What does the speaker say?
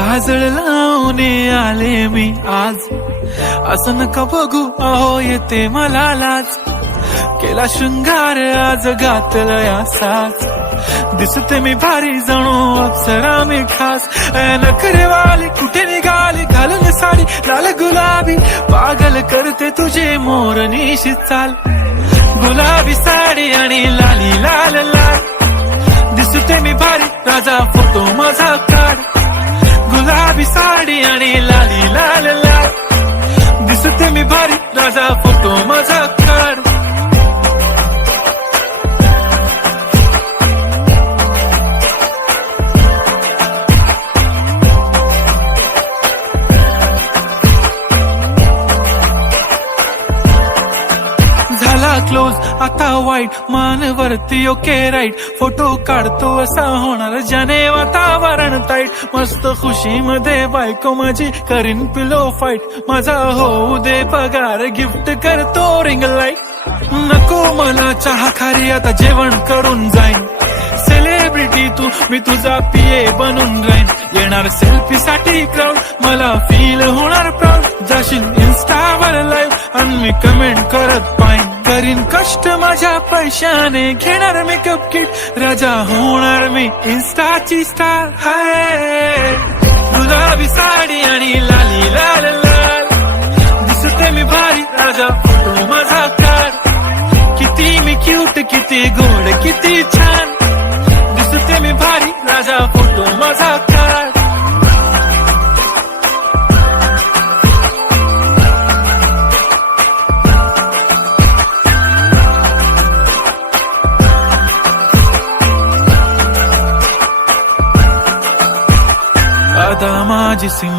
काजळ लावून आले मी आज, असं नका बघू अहो येते मला लाज. केला शृंगार आज घातला साज, दिसते मी भारी जणू अप्सरा मी खास. नखरेवाली कुठे निघाली घालून साडी लाल गुलाबी, पागल करते तुझे मोरनीशी चाल. गुलाबी साडी आणि लाली लाल लाल, दिसते मी भारी राजा फोटो माझा काढ. गुलाबी साडी आणि लाली लाल लाल, दिसते मी भारी राजा फोटो माझा काढ. झाला क्लोज आता वाईट, मानवरती ओके राईट. फोटो काढतो असा होणार ज्याने वातावरण ताईट. मस्त खुशी मध्ये बायको माझी करीन पिलो फाईट. माझा होऊ दे पगार गिफ्ट करतो रिंग लाईट. नको मला चहा खारी आता जेवण करून जाईन. सेलिब्रिटी तू मी तुझा पिये बनून राहीन. येणार सेल्फी साठी क्राऊड मला फील होणार प्राऊड. जाशील इन्स्टावर लाईव्ह आणि मी कमेंट करत पाहिन. करीन कष्ट माझ्या पैशाने घेणार मेकअप किट. राजा होणार मी इन्स्टाची स्टार. हाय गुलाबी साडी आणि लाली लाल लाल, दिसते मी भारी राजा फोटो माझा काढ. किती मी क्यूट किती गोड किती छान, दिसते मी भारी राजा फोटो माझा काढ. आता माझी सिंग